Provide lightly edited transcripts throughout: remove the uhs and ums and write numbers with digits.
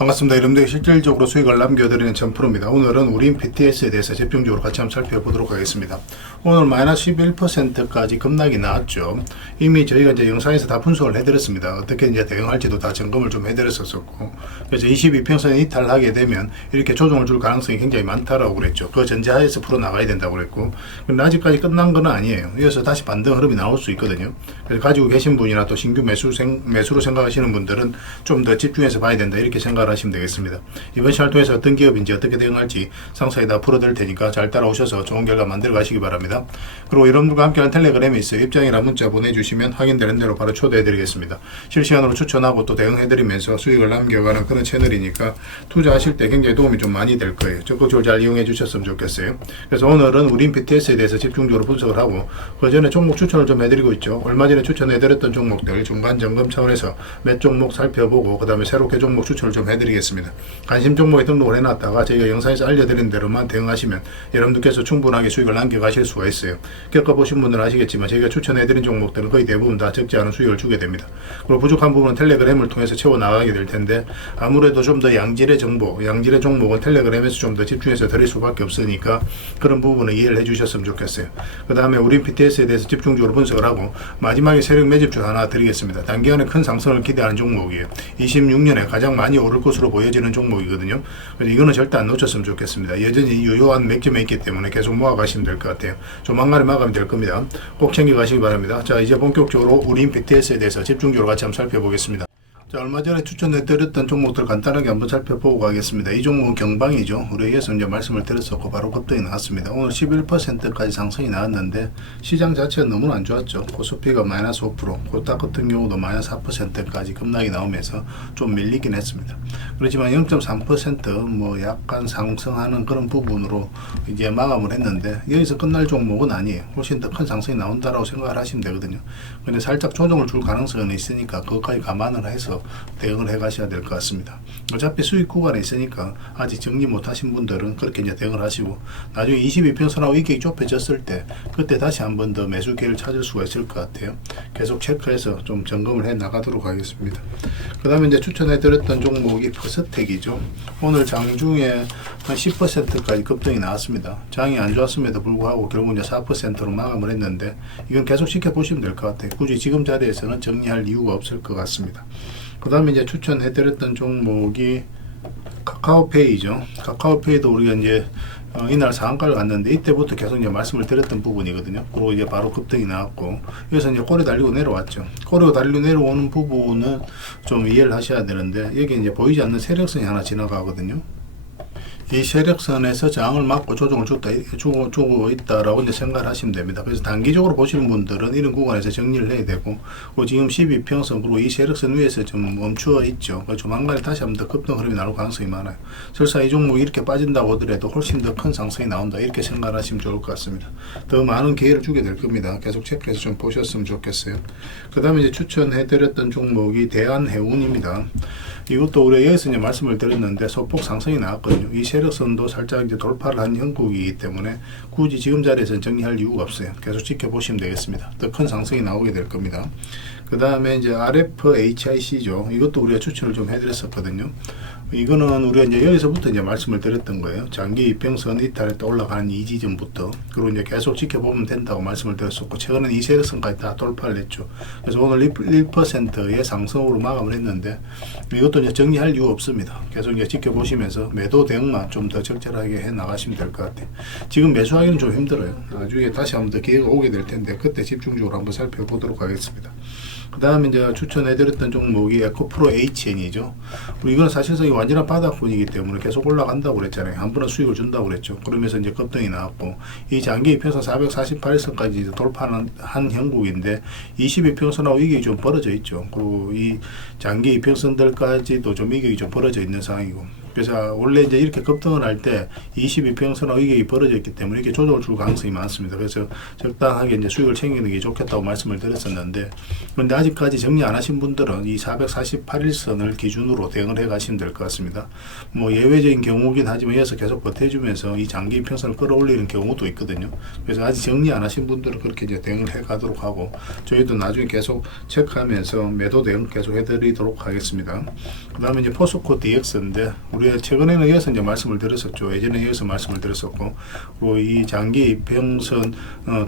반갑습니다. 여러분들 실질적으로 수익을 남겨드리는 전프로입니다. 오늘은 우린 BTS에 대해서 집중적으로 같이 한번 살펴보도록 하겠습니다. 오늘 마이너스 11%까지 급락이 나왔죠. 이미 저희가 이제 영상에서 다 분석을 해드렸습니다. 어떻게 이제 대응할지도 다 점검을 좀 해드렸었고, 그래서 22평선에 이탈하게 되면 이렇게 조정을 줄 가능성이 굉장히 많다라고 그랬죠. 그 전제하에서 풀어나가야 된다고 그랬고, 근데 아직까지 끝난 건 아니에요. 이어서 다시 반등 흐름이 나올 수 있거든요. 그래서 가지고 계신 분이나 또 신규 매수로 생각하시는 분들은 좀 더 집중해서 봐야 된다, 이렇게 생각하시면 되겠습니다. 이번 시간을 통해서 어떤 기업인지 어떻게 대응할지 상세히 다 풀어드릴 테니까 잘 따라오셔서 좋은 결과 만들어 가시기 바랍니다. 그리고 여러분들과 함께하는 텔레그램에 있어요. 입장이나 문자 보내주시면 확인되는 대로 바로 초대해드리겠습니다. 실시간으로 추천하고 또 대응해드리면서 수익을 남겨가는 그런 채널이니까 투자하실 때 굉장히 도움이 좀 많이 될 거예요. 적극적으로 잘 이용해 주셨으면 좋겠어요. 그래서 오늘은 우린 BTS에 대해서 집중적으로 분석을 하고, 그 전에 종목 추천을 좀 해드리고 있죠. 얼마 전에 추천해드렸던 종목들 중간 점검 차원에서 몇 종목 살펴보고, 그 다음에 새롭게 종목 추천을 좀 해드리겠습니다. 관심 종목에 등록을 해놨다가 저희가 영상에서 알려드린 대로만 대응하시면 여러분들께서 충분하게 수익을 남겨가실 수가 있어요. 겪어보신 분들은 아시겠지만 저희가 추천해드린 종목들은 거의 대부분 다 적지 않은 수익을 주게 됩니다. 그리고 부족한 부분은 텔레그램을 통해서 채워나가게 될 텐데, 아무래도 좀 더 양질의 정보, 양질의 종목은 텔레그램에서 좀 더 집중해서 드릴 수밖에 없으니까 그런 부분을 이해를 해주셨으면 좋겠어요. 그 다음에 우린 BTS에 대해서 집중적으로 분석을 하고, 마지막에 세력 매집주 하나 드리겠습니다. 단기간에 큰 상승을 기대하는 종목이에요. 26년에 가장 많이 오를 것으로 보여지는 종목이거든요. 그래서 이거는 절대 안 놓쳤으면 좋겠습니다. 여전히 유효한 맥점에 있기 때문에 계속 모아가시면 될 것 같아요. 조만간에 마감이 될 겁니다. 꼭 챙겨가시기 바랍니다. 자, 이제 본격적으로 우린 BTS에 대해서 집중적으로 같이 한번 살펴보겠습니다. 자, 얼마 전에 추천해드렸던 종목들 간단하게 한번 살펴보고 가겠습니다. 이 종목은 경방이죠. 우리에서 이제 말씀을 드렸었고 바로 급등이 나왔습니다. 오늘 11%까지 상승이 나왔는데 시장 자체가 너무 안 좋았죠. 코스피가 마이너스 5%, 코스닥 같은 경우도 마이너스 4%까지 급락이 나오면서 좀 밀리긴 했습니다. 그렇지만 0.3% 뭐 약간 상승하는 그런 부분으로 이제 마감을 했는데, 여기서 끝날 종목은 아니에요. 훨씬 더 큰 상승이 나온다라고 생각을 하시면 되거든요. 근데 살짝 조정을 줄 가능성은 있으니까 그것까지 감안을 해서 대응을 해 가셔야 될 것 같습니다. 어차피 수익 구간에 있으니까 아직 정리 못 하신 분들은 그렇게 이제 대응을 하시고, 나중에 22평선하고 이격이 좁혀졌을 때 그때 다시 한 번 더 매수 기회를 찾을 수가 있을 것 같아요. 계속 체크해서 좀 점검을 해 나가도록 하겠습니다. 그 다음에 이제 추천해 드렸던 종목이 퍼스텍이죠. 오늘 장중에 한 10%까지 급등이 나왔습니다. 장이 안 좋았음에도 불구하고 결국 이제 4%로 마감을 했는데, 이건 계속 지켜보시면 될 것 같아요. 굳이 지금 자리에서는 정리할 이유가 없을 것 같습니다. 그 다음에 이제 추천해드렸던 종목이 카카오페이죠. 카카오페이도 우리가 이제 이날 상한가를 갔는데 이때부터 계속 이제 말씀을 드렸던 부분이거든요. 그리고 이제 바로 급등이 나왔고, 여기서 이제 꼬리 달리고 내려왔죠. 꼬리 달리고 내려오는 부분은 좀 이해를 하셔야 되는데, 여기 이제 보이지 않는 세력선이 하나 지나가거든요. 이 세력선에서 저항을 막고 조정을 주고 있다라고 이제 생각을 하시면 됩니다. 그래서 단기적으로 보시는 분들은 이런 구간에서 정리를 해야 되고, 지금 12평선 그리고 이 세력선 위에서 좀 멈추어 있죠. 조만간에 다시 한번 더 급등 흐름이 나올 가능성이 많아요. 설사 이 종목이 이렇게 빠진다고 하더라도 훨씬 더 큰 상승이 나온다, 이렇게 생각을 하시면 좋을 것 같습니다. 더 많은 기회를 주게 될 겁니다. 계속 체크해서 좀 보셨으면 좋겠어요. 그 다음에 이제 추천해드렸던 종목이 대한해운입니다. 이것도 우리가 여기서 이제 말씀을 드렸는데 소폭 상승이 나왔거든요. 이 세력선도 살짝 이제 돌파를 한 형국이기 때문에 굳이 지금 자리에서 정리할 이유가 없어요. 계속 지켜보시면 되겠습니다. 더 큰 상승이 나오게 될 겁니다. 그 다음에 이제 RFHIC죠. 이것도 우리가 추천을 좀 해드렸었거든요. 이거는 우리가 이제 여기서부터 이제 말씀을 드렸던 거예요. 장기 이평선 이탈에 또 올라가는 이 지점부터, 그리고 이제 계속 지켜보면 된다고 말씀을 드렸었고, 최근에 이 세력선까지 다 돌파를 했죠. 그래서 오늘 1%의 상승으로 마감을 했는데, 이것도 이제 정리할 이유 없습니다. 계속 이제 지켜보시면서 매도 대응만 좀 더 적절하게 해 나가시면 될 것 같아요. 지금 매수하기는 좀 힘들어요. 나중에 다시 한번 더 기회가 오게 될 텐데 그때 집중적으로 한번 살펴보도록 하겠습니다. 그 다음에 이제 추천해드렸던 종목이 에코프로 HN이죠. 이거는 사실상 완전한 바닥권이기 때문에 계속 올라간다고 그랬잖아요. 한 번은 수익을 준다고 그랬죠. 그러면서 이제 급등이 나왔고, 이 장기 이평선 448선까지 이제 돌파한 형국인데 22평선하고 이격이 좀 벌어져 있죠. 그리고 이 장기 이평선들까지도 좀 이격이 좀 벌어져 있는 상황이고, 그래서 원래 이제 이렇게 급등을 할 때 22평선 의견이 벌어졌기 때문에 이렇게 조정을 줄 가능성이 많습니다. 그래서 적당하게 이제 수익을 챙기는 게 좋겠다고 말씀을 드렸었는데, 그런데 아직까지 정리 안 하신 분들은 이 448일선을 기준으로 대응을 해 가시면 될 것 같습니다. 뭐 예외적인 경우긴 하지만 이어서 계속 버텨주면서 이 장기 평선을 끌어올리는 경우도 있거든요. 그래서 아직 정리 안 하신 분들은 그렇게 이제 대응을 해 가도록 하고, 저희도 나중에 계속 체크하면서 매도 대응 계속 해드리도록 하겠습니다. 그 다음에 이제 포스코 DX인데, 우리가 최근에는 이어서 이제 말씀을 드렸었죠. 예전에 이어서 말씀을 드렸었고, 그리고 이 장기 평선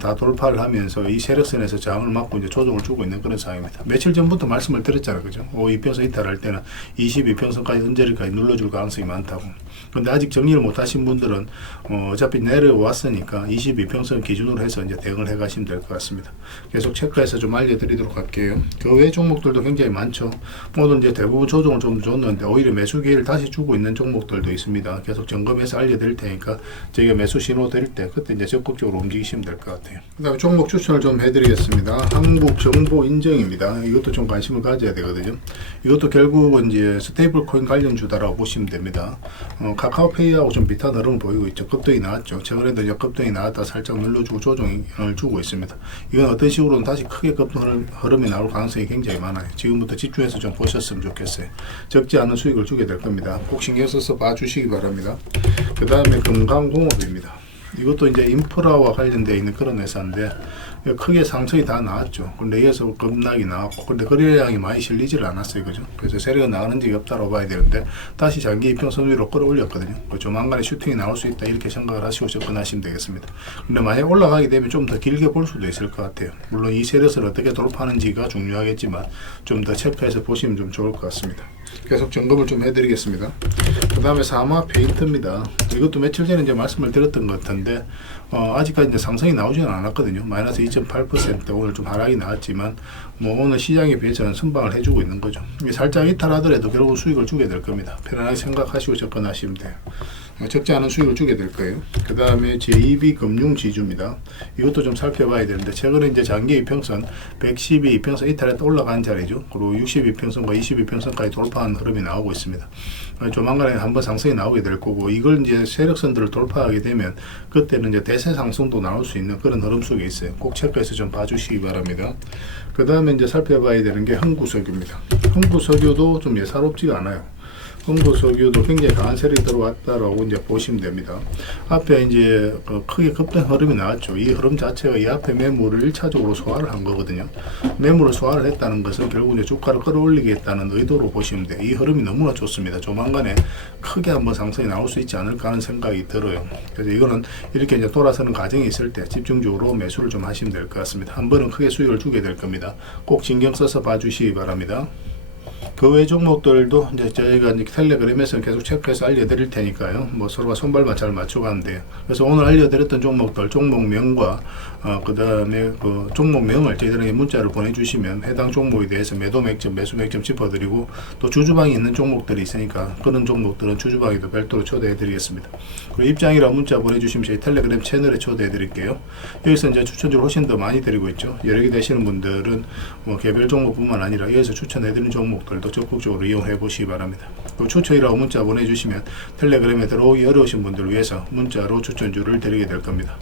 다 돌파를 하면서 이 세력선에서 저항을 막고 이제 조정을 주고 있는 그런 상황입니다. 며칠 전부터 말씀을 드렸잖아요, 그죠? 이평선 이탈할 때는 22평선까지 언저리까지 눌러줄 가능성이 많다고. 근데 아직 정리를 못 하신 분들은 어차피 내려왔으니까 22평선 기준으로 해서 이제 대응을 해 가시면 될 것 같습니다. 계속 체크해서 좀 알려드리도록 할게요. 그 외 종목들도 굉장히 많죠. 오늘 이제 대부분 조정을 좀 줬는데 오히려 매수 기회를 다시 주고 있는 종목들도 있습니다. 계속 점검해서 알려드릴 테니까 저희가 매수 신호 드릴 때 그때 이제 적극적으로 움직이시면 될 것 같아요. 그 다음에 종목 추천을 좀 해드리겠습니다. 한국정보인증입니다. 이것도 좀 관심을 가져야 되거든요. 이것도 결국은 이제 스테이블 코인 관련주다라고 보시면 됩니다. 카카오페이하고 좀 비슷한 흐름을 보이고 있죠. 급등이 나왔죠. 최근에도 이제 급등이 나왔다 살짝 눌러주고 조정을 주고 있습니다. 이건 어떤 식으로는 다시 크게 급등 흐름이 나올 가능성이 굉장히 많아요. 지금부터 집중해서 좀 보셨으면 좋겠어요. 적지 않은 수익을 주게 될 겁니다. 꼭 신경 써서 봐주시기 바랍니다. 그 다음에 금강공업입니다. 이것도 이제 인프라와 관련되어 있는 그런 회사인데 크게 상승이 다 나왔죠. 근데 이어서 급락이 나왔고, 근데 거래량이 많이 실리지를 않았어요, 그죠? 그래서 세력은 나가는 적이 없다고 봐야 되는데 다시 장기 이평선 위로 끌어올렸거든요. 조만간에 슈팅이 나올 수 있다 이렇게 생각을 하시고 접근하시면 되겠습니다. 근데 만약 올라가게 되면 좀 더 길게 볼 수도 있을 것 같아요. 물론 이 세력을 어떻게 돌파하는지가 중요하겠지만 좀 더 체크해서 보시면 좀 좋을 것 같습니다. 계속 점검을 좀 해드리겠습니다. 그 다음에 사마 페인트입니다. 이것도 며칠 전에 이제 말씀을 드렸던 것 같은데 아직까지 이제 상승이 나오지는 않았거든요. 마이너스 2.8% 오늘 좀 하락이 나왔지만 뭐 오늘 시장에 비해서는 선방을 해주고 있는 거죠. 살짝 이탈하더라도 결국 수익을 주게 될 겁니다. 편안하게 생각하시고 접근하시면 돼요. 적지 않은 수익을 주게 될 거예요. 그 다음에 JB 금융지주입니다. 이것도 좀 살펴봐야 되는데 최근에 이제 장기 이평선 112 이평선 이탈했다 올라간 자리죠. 그리고 62평선과 22평선까지 돌파한 흐름이 나오고 있습니다. 조만간에 한번 상승이 나오게 될 거고, 이걸 이제 세력선들을 돌파하게 되면 그때는 이제 대세 상승도 나올 수 있는 그런 흐름 속에 있어요. 꼭 체크해서 좀 봐주시기 바랍니다. 그 다음에 이제 살펴봐야 되는 게 흥구석유입니다. 흥구석유도 좀 예사롭지가 않아요. 흥구석유도 굉장히 강한 세력이 들어왔다라고 이제 보시면 됩니다. 앞에 이제 크게 급등 흐름이 나왔죠. 이 흐름 자체가 이 앞에 매물을 1차적으로 소화를 한 거거든요. 매물을 소화를 했다는 것은 결국 이제 주가를 끌어올리겠다는 의도로 보시면 돼요. 이 흐름이 너무나 좋습니다. 조만간에 크게 한번 상승이 나올 수 있지 않을까 하는 생각이 들어요. 그래서 이거는 이렇게 이제 돌아서는 과정이 있을 때 집중적으로 매수를 좀 하시면 될 것 같습니다. 한 번은 크게 수익을 주게 될 겁니다. 꼭 신경 써서 봐주시기 바랍니다. 그 외 종목들도 이제 저희가 이제 텔레그램에서 계속 체크해서 알려드릴 테니까요. 뭐 서로가 손발만 잘 맞춰가면 돼요. 그래서 오늘 알려드렸던 종목들, 종목명과 그 다음에 그 종목명을 저희들에게 문자로 보내주시면 해당 종목에 대해서 매도 맥점, 매수 맥점 짚어드리고, 또 주주방이 있는 종목들이 있으니까 그런 종목들은 주주방에도 별도로 초대해드리겠습니다. 그리고 입장이라 문자 보내주시면 저희 텔레그램 채널에 초대해드릴게요. 여기서 이제 추천주를 훨씬 더 많이 드리고 있죠. 여러 개 되시는 분들은 뭐 개별 종목뿐만 아니라 여기서 추천해드리는 종목들도 적극적으로 이용해 보시기 바랍니다. 그 추천이라고 문자 보내주시면 텔레그램에 들어오기 어려우신 분들을 위해서 문자로 추천주를 드리게 될 겁니다.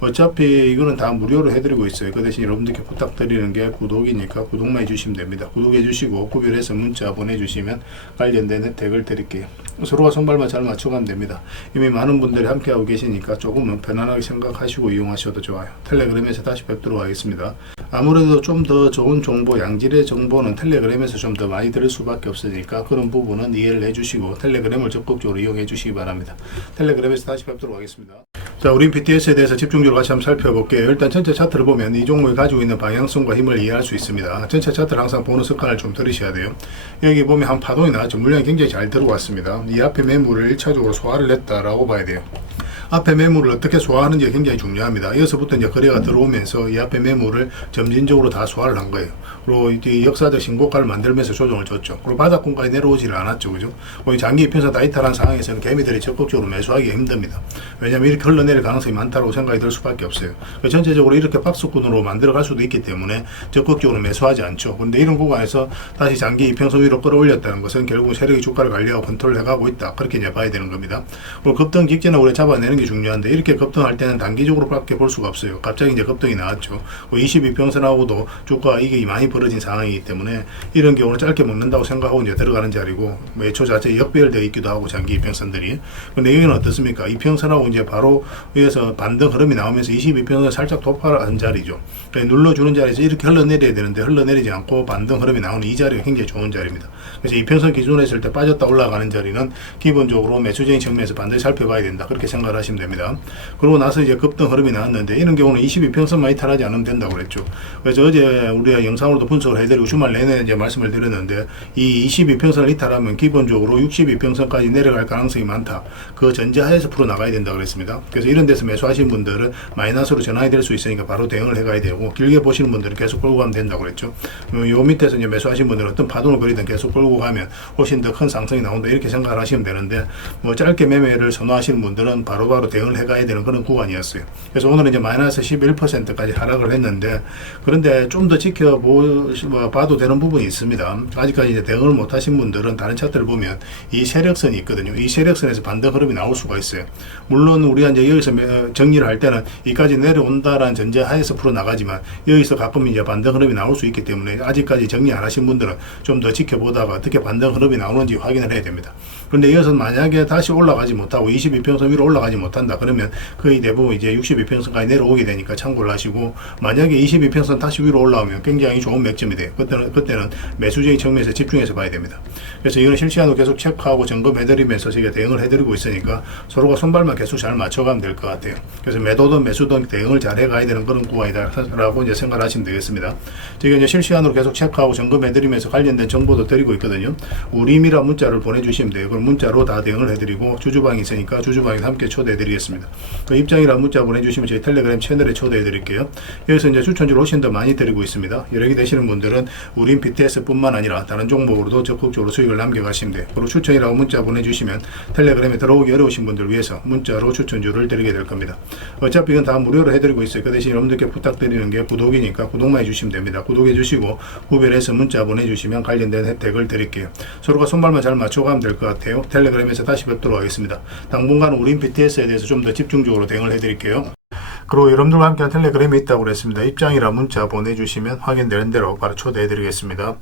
어차피 이거는 다 무료로 해드리고 있어요. 그 대신 여러분들께 부탁드리는 게 구독이니까 구독만 해주시면 됩니다. 구독해 주시고 구별해서 문자 보내주시면 관련된 혜택을 드릴게요. 서로가 손발만 잘 맞춰가면 됩니다. 이미 많은 분들이 함께하고 계시니까 조금은 편안하게 생각하시고 이용하셔도 좋아요. 텔레그램에서 다시 뵙도록 하겠습니다. 아무래도 좀 더 좋은 정보, 양질의 정보는 텔레그램에서 좀 더 많이 들을 수밖에 없으니까 그런 부분은 이해를 해주시고 텔레그램을 적극적으로 이용해 주시기 바랍니다. 텔레그램에서 다시 뵙도록 하겠습니다. 자, 우린 BTS에 대해서 집중적으로 같이 한번 살펴볼게요. 일단 전체 차트를 보면 이 종목이 가지고 있는 방향성과 힘을 이해할 수 있습니다. 전체 차트를 항상 보는 습관을 좀 들이셔야 돼요. 여기 보면 한 파동이 나왔죠. 물량이 굉장히 잘 들어왔습니다. 이 앞에 매물을 1차적으로 소화를 했다라고 봐야 돼요. 앞에 매물을 어떻게 소화하는지가 굉장히 중요합니다. 여기서부터 이제 거래가 들어오면서 이 앞에 매물을 점진적으로 다 소화를 한 거예요. 그리고 이제 역사적 신고가를 만들면서 조정을 줬죠. 그리고 바닥권까지 내려오지를 않았죠. 그죠? 장기 이평선 다 이탈한 상황에서는 개미들이 적극적으로 매수하기가 힘듭니다. 왜냐하면 이렇게 흘러내릴 가능성이 많다고 생각이 들 수밖에 없어요. 전체적으로 이렇게 박스권으로 만들어갈 수도 있기 때문에 적극적으로 매수하지 않죠. 그런데 이런 구간에서 다시 장기 이평선 위로 끌어올렸다는 것은 결국 세력이 주가를 관리하고 컨트롤 해가고 있다. 그렇게 이제 봐야 되는 겁니다. 그리고 급등 직전에 우리 잡아내는 게 중요한데 이렇게 급등할 때는 단기적으로밖에 볼 수가 없어요. 갑자기 이제 급등이 나왔죠. 22평선하고도 주가 이익이 많이 벌어진 상황이기 때문에 이런 경우는 짧게 먹는다고 생각하고 이제 들어가는 자리고 매초 자체에 역배열되어 있기도 하고 장기 이평선들이. 근데 여기는 어떻습니까? 이평선하고 이제 바로 위에서 반등 흐름이 나오면서 22평선 살짝 도파한 자리죠. 눌러주는 자리에서 이렇게 흘러내려야 되는데 흘러내리지 않고 반등 흐름이 나오는 이 자리가 굉장히 좋은 자리입니다. 그래서 이평선 기준으로 했을 때 빠졌다 올라가는 자리는 기본적으로 매수적인 측면에서 반드시 살펴봐야 된다. 그렇게 생각을 하시면 됩니다. 그러고 나서 이제 급등 흐름이 나왔는데 이런 경우는 22평선만 이탈하지 않으면 된다고 그랬죠. 그래서 어제 우리가 영상으로도 분석을 해드리고 주말 내내 이제 말씀을 드렸는데 이 22평선을 이탈하면 기본적으로 62평선까지 내려갈 가능성이 많다. 그 전제하에서 풀어나가야 된다고 그랬습니다. 그래서 이런 데서 매수하신 분들은 마이너스로 전환이 될 수 있으니까 바로 대응을 해가야 되고 길게 보시는 분들은 계속 끌고 가면 된다고 그랬죠. 요 밑에서 이제 매수하신 분들은 어떤 파동을 그리든 계속 끌고 가면 훨씬 더 큰 상승이 나온다. 이렇게 생각을 하시면 되는데 짧게 매매를 선호하시는 분들은 바로바로 대응을 해가야 되는 그런 구간이었어요. 그래서 오늘은 이제 마이너스 11%까지 하락을 했는데 그런데 좀 더 지켜봐도 되는 부분이 있습니다. 아직까지 이제 대응을 못 하신 분들은 다른 차트를 보면 이 세력선이 있거든요. 이 세력선에서 반등 흐름이 나올 수가 있어요. 물론 우리가 이제 여기서 정리를 할 때는 이까지 내려온다라는 전제하에서 풀어나가지만 여기서 가끔 이제 반등 흐름이 나올 수 있기 때문에 아직까지 정리 안 하신 분들은 좀 더 지켜보다가 어떻게 반등 흐름이 나오는지 확인을 해야 됩니다. 그런데 여기서 만약에 다시 올라가지 못하고 22평선 위로 올라가지 못한다 그러면 거의 대부분 이제 62평선까지 내려오게 되니까 참고를 하시고 만약에 22평선 다시 위로 올라오면 굉장히 좋은 맥점이 돼요. 그때는 매수적인 측면에서 집중해서 봐야 됩니다. 그래서 이거는 실시간으로 계속 체크하고 점검해드리면서 저희가 대응을 해드리고 있으니까 서로가 손발만 계속 잘 맞춰가면 될 것 같아요. 그래서 매도든 매수든 대응을 잘 해가야 되는 그런 구간이다라고 이제 생각을 하시면 되겠습니다. 저희가 이제 실시간으로 계속 체크하고 점검해드리면서 관련된 정보도 드리고 있거든요. 우림이라 문자를 보내주시면 돼요. 그럼 문자로 다 대응을 해드리고 주주방이 있으니까 주주방에 함께 초대해드리겠습니다. 그 입장이라 문자 보내주시면 저희 텔레그램 채널에 초대해드릴게요. 여기서 이제 추천주를 훨씬 더 많이 드리고 있습니다. 여러 개 되시는 분들은 우린 BTS 뿐만 아니라 다른 종목으로도 적극적으로 수익을 남겨가시면 돼요. 그리고 추천이라고 문자 보내주시면 텔레그램에 들어오기 어려우신 분들 위해서 문자로 추천주를 드리게 될 겁니다. 어차피 이건 다 무료로 해드리고 있어요. 그 대신 여러분들께 부탁드리는 게 구독이니까 구독만 해주시면 됩니다. 구독해주시고 구별해서 문자 보내주시면 관련된 혜택을 드릴게요. 서로가 손발만 잘 맞춰가면 될 것 같아요. 텔레그램에서 다시 뵙도록 하겠습니다. 당분간은 우린 BTS에 대해서 좀 더 집중적으로 대응을 해드릴게요. 그리고 여러분들과 함께한 텔레그램이 있다고 그랬습니다. 입장이라 문자 보내주시면 확인되는 대로 바로 초대해드리겠습니다.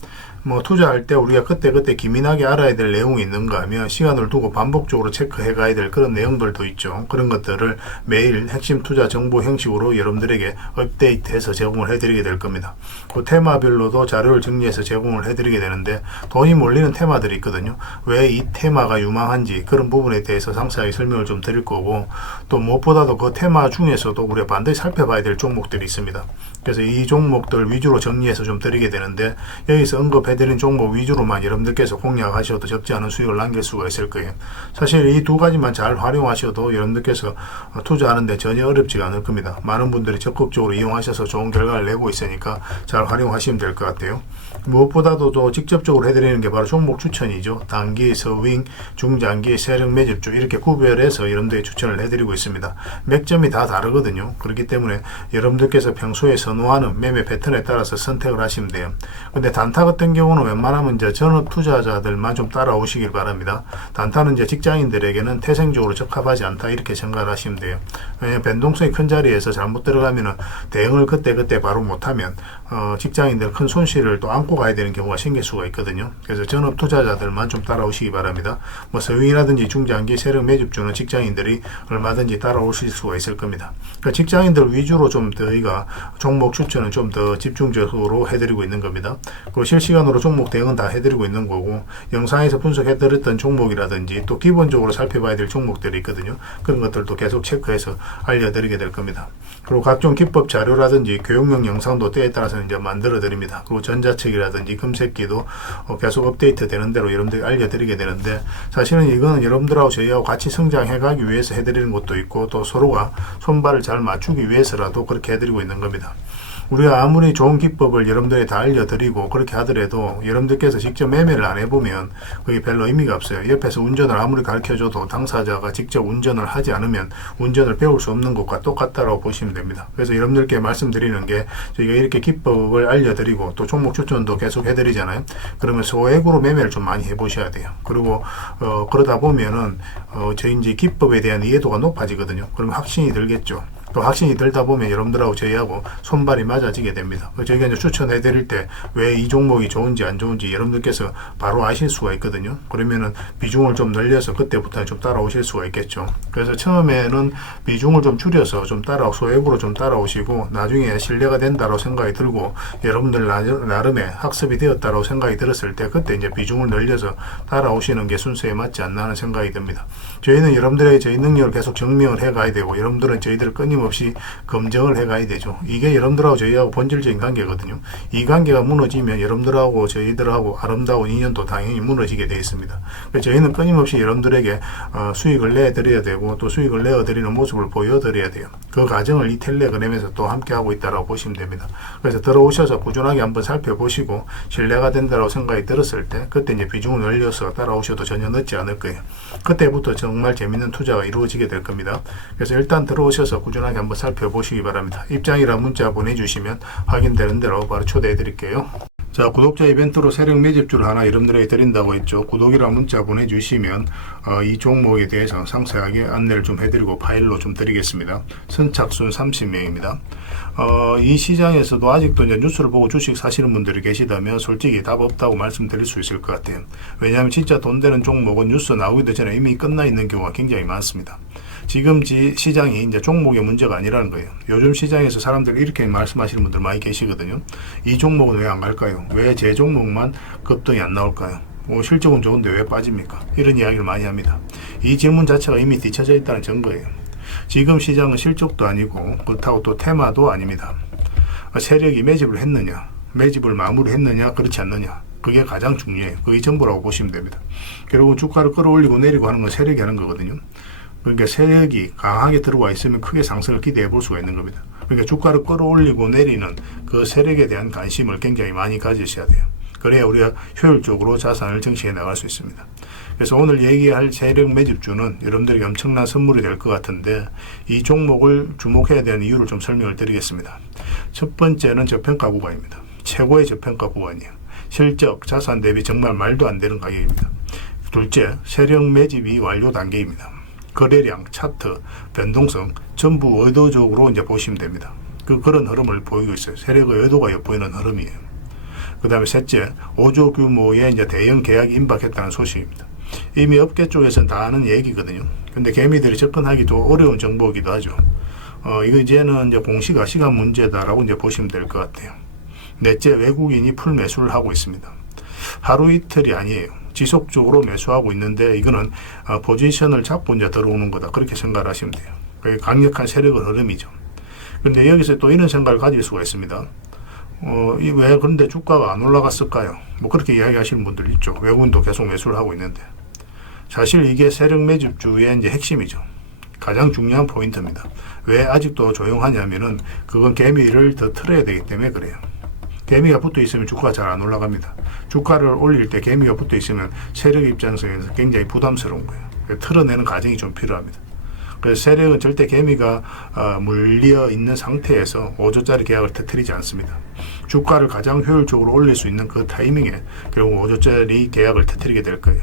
투자할 때 우리가 그때 기민하게 알아야 될 내용이 있는가 하면 시간을 두고 반복적으로 체크해 가야 될 그런 내용들도 있죠. 그런 것들을 매일 핵심 투자 정보 형식으로 여러분들에게 업데이트해서 제공을 해드리게 될 겁니다. 그 테마별로도 자료를 정리해서 제공을 해드리게 되는데 돈이 몰리는 테마들이 있거든요. 왜 이 테마가 유망한지 그런 부분에 대해서 상세하게 설명을 좀 드릴 거고 또 무엇보다도 그 테마 중에서도 우리가 반드시 살펴봐야 될 종목들이 있습니다. 그래서 이 종목들 위주로 정리해서 좀 드리게 되는데 여기서 언급해드린 종목 위주로만 여러분들께서 공략하셔도 적지 않은 수익을 남길 수가 있을 거예요. 사실 이 두 가지만 잘 활용하셔도 여러분들께서 투자하는데 전혀 어렵지가 않을 겁니다. 많은 분들이 적극적으로 이용하셔서 좋은 결과를 내고 있으니까 잘 활용하시면 될 것 같아요. 무엇보다도 또 직접적으로 해드리는 게 바로 종목 추천이죠. 단기, 서윙, 중장기, 세력 매집주 이렇게 구별해서 여러분들에게 추천을 해드리고 있습니다. 맥점이 다 다르거든요. 그렇기 때문에 여러분들께서 평소에 선호하는 매매 패턴에 따라서 선택을 하시면 돼요. 근데 단타 같은 경우는 웬만하면 이제 전업 투자자들만 좀 따라오시길 바랍니다. 단타는 이제 직장인들에게는 태생적으로 적합하지 않다 이렇게 생각을 하시면 돼요. 왜냐하면 변동성이 큰 자리에서 잘못 들어가면 대응을 그때 바로 못하면 직장인들 큰 손실을 또 안고 가야 되는 경우가 생길 수가 있거든요. 그래서 전업 투자자들만 좀 따라오시기 바랍니다. 서윙이라든지 중장기 세력 매집주는 직장인들이 얼마든지 따라오실 수가 있을 겁니다. 그러니까 직장인들 위주로 좀 저희가 종목 추천은 좀 더 집중적으로 해드리고 있는 겁니다. 그리고 실시간으로 영상으로 종목 대응은 다 해드리고 있는 거고, 영상에서 분석해드렸던 종목이라든지 또 기본적으로 살펴봐야 될 종목들이 있거든요. 그런 것들도 계속 체크해서 알려드리게 될 겁니다. 그리고 각종 기법 자료라든지 교육용 영상도 때에 따라서 이제 만들어 드립니다. 그리고 전자책이라든지 금색기도 계속 업데이트 되는 대로 여러분들이 알려드리게 되는데, 사실은 이거는 여러분들하고 저희하고 같이 성장해 가기 위해서 해드리는 것도 있고, 또 서로가 손발을 잘 맞추기 위해서라도 그렇게 해드리고 있는 겁니다. 우리가 아무리 좋은 기법을 여러분들이 다 알려드리고 그렇게 하더라도 여러분들께서 직접 매매를 안 해보면 그게 별로 의미가 없어요. 옆에서 운전을 아무리 가르쳐줘도 당사자가 직접 운전을 하지 않으면 운전을 배울 수 없는 것과 똑같다고 보시면 됩니다. 그래서 여러분들께 말씀드리는 게, 저희가 이렇게 기법을 알려드리고 또 종목 추천도 계속 해드리잖아요. 그러면 소액으로 매매를 좀 많이 해보셔야 돼요. 그리고 그러다 보면은 저희 이제 기법에 대한 이해도가 높아지거든요. 그러면 확신이 들겠죠. 또 확신이 들다 보면 여러분들하고 저희하고 손발이 맞아지게 됩니다. 저희가 이제 추천해 드릴 때 왜 이 종목이 좋은지 안 좋은지 여러분들께서 바로 아실 수가 있거든요. 그러면은 비중을 좀 늘려서 그때부터 좀 따라오실 수가 있겠죠. 그래서 처음에는 비중을 좀 줄여서 좀 소액으로 좀 따라오시고, 나중에 신뢰가 된다고 생각이 들고 여러분들 나름의 학습이 되었다고 생각이 들었을 때 그때 이제 비중을 늘려서 따라오시는 게 순서에 맞지 않나 하는 생각이 듭니다. 저희는 여러분들의 저희 능력을 계속 증명을 해 가야 되고, 여러분들은 저희들을 끊임없이 검증을 해 가야 되죠. 이게 여러분들하고 저희하고 본질적인 관계거든요. 이 관계가 무너지면 여러분들하고 저희들하고 아름다운 인연도 당연히 무너지게 되어 있습니다. 그래서 저희는 끊임없이 여러분들에게 수익을 내드려야 되고, 또 수익을 내어드리는 모습을 보여드려야 돼요. 그 과정을 이 텔레그램에서 또 함께 하고 있다고 보시면 됩니다. 그래서 들어오셔서 꾸준하게 한번 살펴보시고 신뢰가 된다고 생각이 들었을 때 그때 이제 비중을 늘려서 따라오셔도 전혀 늦지 않을 거예요. 그때부터 정말 재밌는 투자가 이루어지게 될 겁니다. 그래서 일단 들어오셔서 꾸준하게 한번 살펴보시기 바랍니다. 입장이랑 문자 보내주시면 확인되는 대로 바로 초대해 드릴게요. 자, 구독자 이벤트로 세력 매집주를 하나 여러분들에게 드린다고 했죠. 구독이랑 문자 보내주시면 이 종목에 대해서 상세하게 안내를 좀 해드리고 파일로 좀 드리겠습니다. 선착순 30명입니다. 이 시장에서도 아직도 이제 뉴스를 보고 주식 사시는 분들이 계시다면 솔직히 답 없다고 말씀드릴 수 있을 것 같아요. 왜냐하면 진짜 돈 되는 종목은 뉴스 나오기도 전에 이미 끝나 있는 경우가 굉장히 많습니다. 지금 시장이 이제 종목의 문제가 아니라는 거예요. 요즘 시장에서 사람들이 이렇게 말씀하시는 분들 많이 계시거든요. 이 종목은 왜 안 갈까요? 왜 제 종목만 급등이 안 나올까요? 실적은 좋은데 왜 빠집니까? 이런 이야기를 많이 합니다. 이 질문 자체가 이미 뒤쳐져 있다는 증거예요. 지금 시장은 실적도 아니고 그렇다고 또 테마도 아닙니다. 세력이 매집을 했느냐, 매집을 마무리했느냐, 그렇지 않느냐, 그게 가장 중요해요. 그게 전부라고 보시면 됩니다. 결국은 주가를 끌어올리고 내리고 하는 건 세력이 하는 거거든요. 그러니까 세력이 강하게 들어와 있으면 크게 상승을 기대해 볼 수가 있는 겁니다. 그러니까 주가를 끌어올리고 내리는 그 세력에 대한 관심을 굉장히 많이 가지셔야 돼요. 그래야 우리가 효율적으로 자산을 정치해 나갈 수 있습니다. 그래서 오늘 얘기할 세력 매집주는 여러분들에게 엄청난 선물이 될 것 같은데, 이 종목을 주목해야 되는 이유를 좀 설명을 드리겠습니다. 첫 번째는 저평가 구간입니다. 최고의 저평가 구간이에요. 실적, 자산 대비 정말 말도 안 되는 가격입니다. 둘째, 세력 매집이 완료 단계입니다. 거래량, 차트, 변동성 전부 의도적으로 이제 보시면 됩니다. 그런 흐름을 보이고 있어요. 세력의 의도가 엿보이는 흐름이에요. 그 다음에 셋째, 5조 규모의 이제 대형 계약이 임박했다는 소식입니다. 이미 업계 쪽에서는 다 아는 얘기거든요. 근데 개미들이 접근하기 좀 어려운 정보이기도 하죠. 이거 이제는 이제 공시가 시간 문제다라고 이제 보시면 될 것 같아요. 넷째, 외국인이 풀 매수를 하고 있습니다. 하루 이틀이 아니에요. 지속적으로 매수하고 있는데 이거는 포지션을 잡고 이제 들어오는 거다, 그렇게 생각을 하시면 돼요. 그게 강력한 세력의 흐름이죠. 그런데 여기서 또 이런 생각을 가질 수가 있습니다. 왜 그런데 주가가 안 올라갔을까요? 뭐 그렇게 이야기하시는 분들 있죠. 외국인도 계속 매수를 하고 있는데, 사실 이게 세력 매집주의 이제 핵심이죠. 가장 중요한 포인트입니다. 왜 아직도 조용하냐면은 그건 개미를 더 틀어야 되기 때문에 그래요. 개미가 붙어 있으면 주가가 잘 안 올라갑니다. 주가를 올릴 때 개미가 붙어 있으면 세력 입장에서 굉장히 부담스러운 거예요. 틀어내는 과정이 좀 필요합니다. 그래서 세력은 절대 개미가 물려 있는 상태에서 5조짜리 계약을 터뜨리지 않습니다. 주가를 가장 효율적으로 올릴 수 있는 그 타이밍에 결국 5조짜리 계약을 터뜨리게 될 거예요.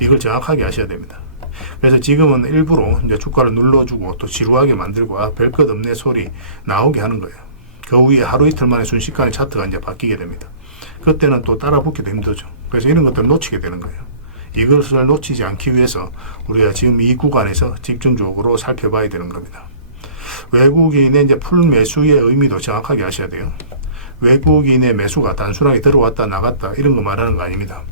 이걸 정확하게 아셔야 됩니다. 그래서 지금은 일부러 이제 주가를 눌러주고 또 지루하게 만들고 별 것 없네 소리 나오게 하는 거예요. 그 후에 하루 이틀 만에 순식간에 차트가 이제 바뀌게 됩니다. 그때는 또 따라붙기도 힘들죠. 그래서 이런 것들을 놓치게 되는 거예요. 이것을 놓치지 않기 위해서 우리가 지금 이 구간에서 집중적으로 살펴봐야 되는 겁니다. 외국인의 이제 풀 매수의 의미도 정확하게 아셔야 돼요. 외국인의 매수가 단순하게 들어왔다 나갔다 이런 거 말하는 거 아닙니다.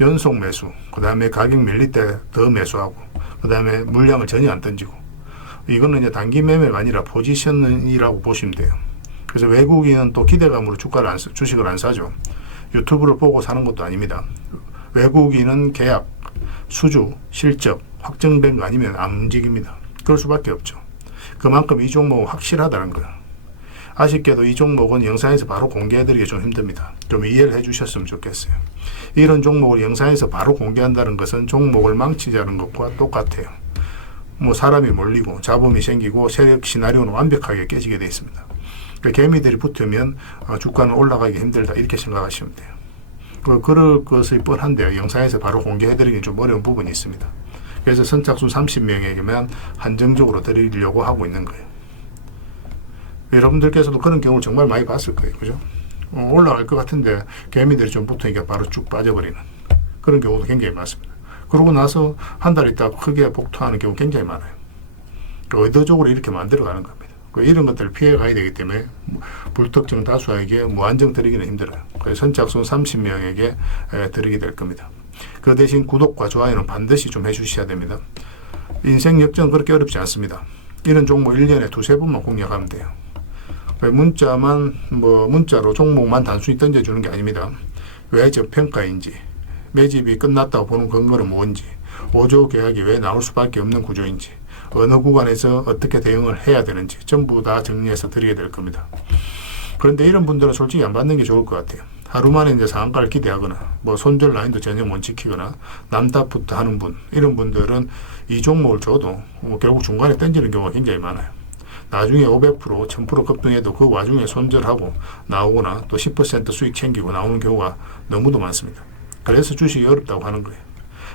연속 매수, 그 다음에 가격 밀릴 때 더 매수하고, 그 다음에 물량을 전혀 안 던지고, 이거는 이제 단기 매매가 아니라 포지션이라고 보시면 돼요. 그래서 외국인은 또 기대감으로 주식을 안 사죠. 유튜브를 보고 사는 것도 아닙니다. 외국인은 계약, 수주, 실적 확정된 거 아니면 안 움직입니다. 그럴 수밖에 없죠. 그만큼 이 종목은 확실하다는 거예요. 아쉽게도 이 종목은 영상에서 바로 공개해드리기 좀 힘듭니다. 좀 이해를 해주셨으면 좋겠어요. 이런 종목을 영상에서 바로 공개한다는 것은 종목을 망치자는 것과 똑같아요. 뭐 사람이 몰리고 자본이 생기고 세력 시나리오는 완벽하게 깨지게 되어 있습니다. 그러니까 개미들이 붙으면 주가는 올라가기 힘들다 이렇게 생각하시면 돼요. 그럴 것이 뻔한데요. 영상에서 바로 공개해드리기 좀 어려운 부분이 있습니다. 그래서 선착순 30명에게만 한정적으로 드리려고 하고 있는 거예요. 여러분들께서도 그런 경우를 정말 많이 봤을 거예요. 그죠? 올라갈 것 같은데 개미들이 좀 붙으니까 바로 쭉 빠져버리는 그런 경우도 굉장히 많습니다. 그러고 나서 한 달 있다가 크게 복토하는 경우 굉장히 많아요. 의도적으로 이렇게 만들어가는 겁니다. 이런 것들을 피해 가야 되기 때문에 불특정 다수에게 무한정 드리기는 힘들어요. 그래서 선착순 30명에게 드리게 될 겁니다. 그 대신 구독과 좋아요는 반드시 좀 해주셔야 됩니다. 인생 역전은 그렇게 어렵지 않습니다. 이런 종목 1년에 두세 번만 공략하면 돼요. 문자로 종목만 단순히 던져주는 게 아닙니다. 왜 저평가인지, 매집이 끝났다고 보는 근거는 뭔지, 5조 계약이 왜 나올 수밖에 없는 구조인지, 어느 구간에서 어떻게 대응을 해야 되는지 전부 다 정리해서 드리게 될 겁니다. 그런데 이런 분들은 솔직히 안 받는 게 좋을 것 같아요. 하루 만에 이제 상한가를 기대하거나 손절 라인도 전혀 못 지키거나 남답부터 하는 분, 이런 분들은 이 종목을 줘도 결국 중간에 던지는 경우가 굉장히 많아요. 나중에 500%, 1000% 급등해도 그 와중에 손절하고 나오거나 또 10% 수익 챙기고 나오는 경우가 너무도 많습니다. 그래서 주식이 어렵다고 하는 거예요.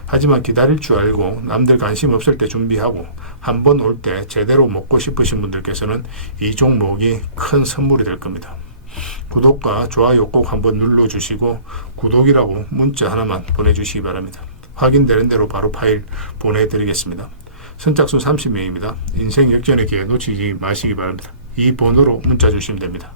하지만 기다릴 줄 알고 남들 관심 없을 때 준비하고 한 번 올 때 제대로 먹고 싶으신 분들께서는 이 종목이 큰 선물이 될 겁니다. 구독과 좋아요 꼭 한번 눌러주시고 구독이라고 문자 하나만 보내주시기 바랍니다. 확인되는 대로 바로 파일 보내드리겠습니다. 선착순 30명입니다. 인생 역전의 기회 놓치지 마시기 바랍니다. 이 번호로 문자 주시면 됩니다.